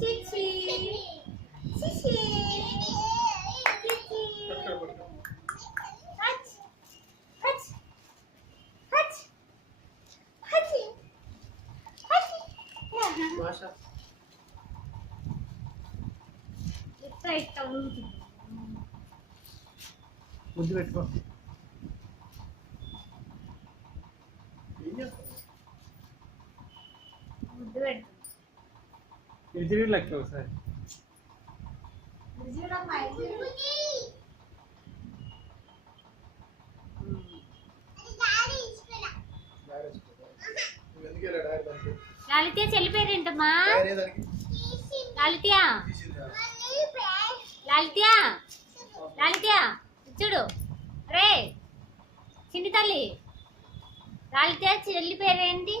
చిచి చిచి హచ్ హచ్ హచ్ హచ్ హచ్ భాష ఇట్లా ముద్దు పెట్టుకో. ముద్దు పెట్టు ఇది లెక్క ఒకసారి లలిత చెల్లిపోయారేంటమ్మా? లలిత లలిత లలిత చూడు రే చిన్ని తల్లి లలిత చెల్లి పేరేంటి?